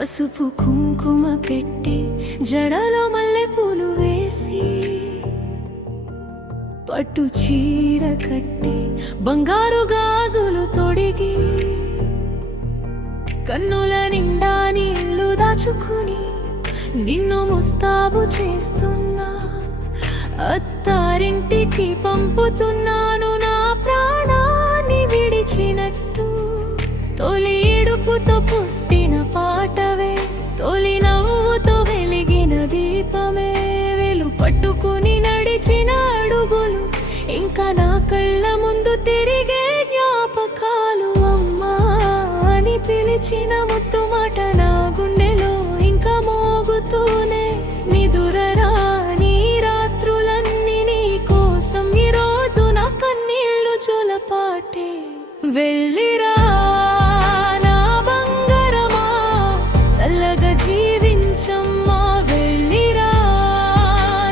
పసుపు కుంకుమ పెట్టి జడలో మల్లెపూలు వేసి పట్టు చీర కట్టి బంగారు గాజులు తొడిగి కన్నుల నిండా నీళ్లు దాచుకుని నిన్ను ముస్తాబు చేస్తున్నా అత్తారింటికి పంపుతున్నాను నా ప్రాణాన్ని విడిచినట్టు. తొలి ఏడుపుతో పుట్టిన పాటవే, తొలి నవ్వుతో వెలిగిన దీపమే, వెలు పట్టుకుని నడిచిన అడుగులు ఇంకా నా కళ్ళ ముందు తిరిగే జ్ఞాపకాలు. అమ్మా అని పిలిచిన ముత్తు మాట నా గుండెలో ఇంకా మోగుతూనే నిదురరాని రాత్రులన్నీ నీ కోసం ఈరోజు నా కన్నీళ్లు జొలపాటే. వెళ్ళిరా నా బంగారమా, సల్లగా జీవించమ్మా. వెళ్ళిరా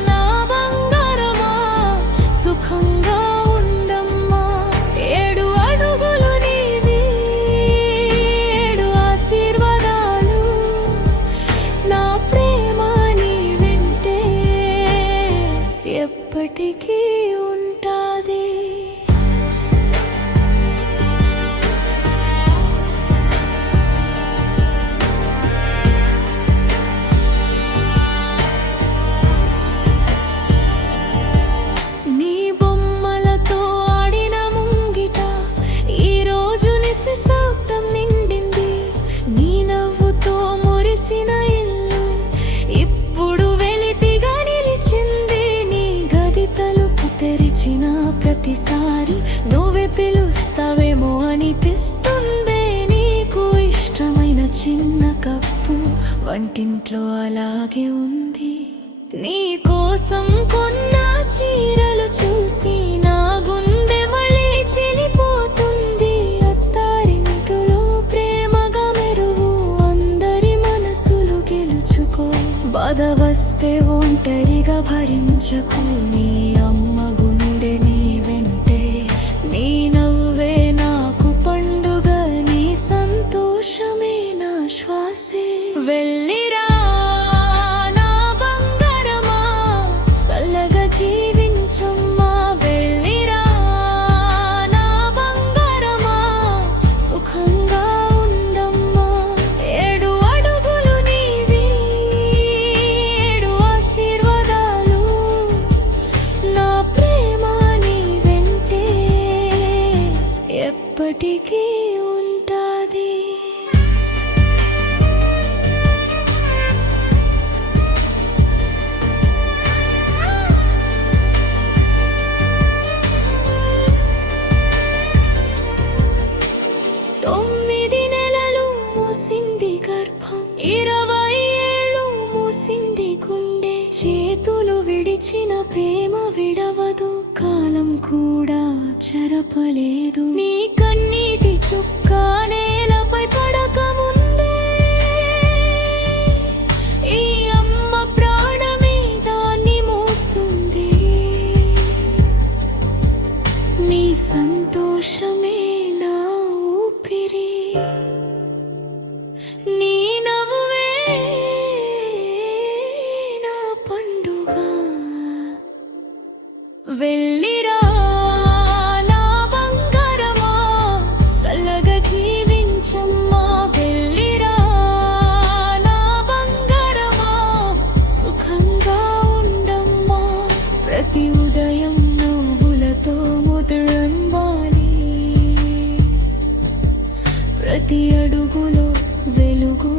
నా బంగారమా, సుఖంగా ఉండమ్మా. 7 అడుగులు నీవి, 7 ఆశీర్వాదాలు, నా ప్రేమ నీ వెంటే ఎప్పటికీ ఉంటాది. ప్రతిసారి నువ్వే పిలుస్తావేమో అనిపిస్తుందే. నీకు ఇష్టమైన చిన్న కప్పు వంటింట్లో అలాగే ఉంది. నీ కోసం కొన్న చీరలు చూసి నా గుండె మళ్ళీ చెలిపోతుంది. అత్తారింటిలో ప్రేమగా మెరుగు, అందరి మనసులు గెలుచుకో. బాధ వస్తే ఒంటరిగా భరించకు, నీ అమ్మ గుండె నీ వెంటే. నీ నవ్వే నాకు పండుగ, నీ సంతోషమే నా శ్వాసే. వెళ్ళిరా నా బంగారమా, సల్లగా జీవించమ్మా. వెళ్ళిరా నా బంగారమా, సుఖంగా ఉండమ్మా. 7 అడుగులు నీవి, 7 ఆశీర్వాదాలు, నా ప్రేమ నీ వెంటే ఎప్పటికీ ఉంటాది. తొమ్మిది నెలలు మూసింది గర్భం, 20 ఏళ్ళు మూసింది గుండె. చేతులు విడిచిన ప్రేమ విడవదు, కాలం కూడా చెరపలేదు. నీ కన్నీటి చుక్క నేలపై పడకముందే ఈ అమ్మ ప్రాణమే దాన్ని మోస్తుంది. నీ సంతోషమే నా ఊపిరి, నీ నవ్వే నా పండుగ. వెళ్ళిరా నా బంగారమా, సల్లగా జీవించమ్మా. వెళ్ళిరా నా బంగారమా, సుఖంగా ఉండమ్మా. ప్రతి ఉదయం నవ్వులతో మొదలవ్వాలి, ప్రతి అడుగులో వెలుగు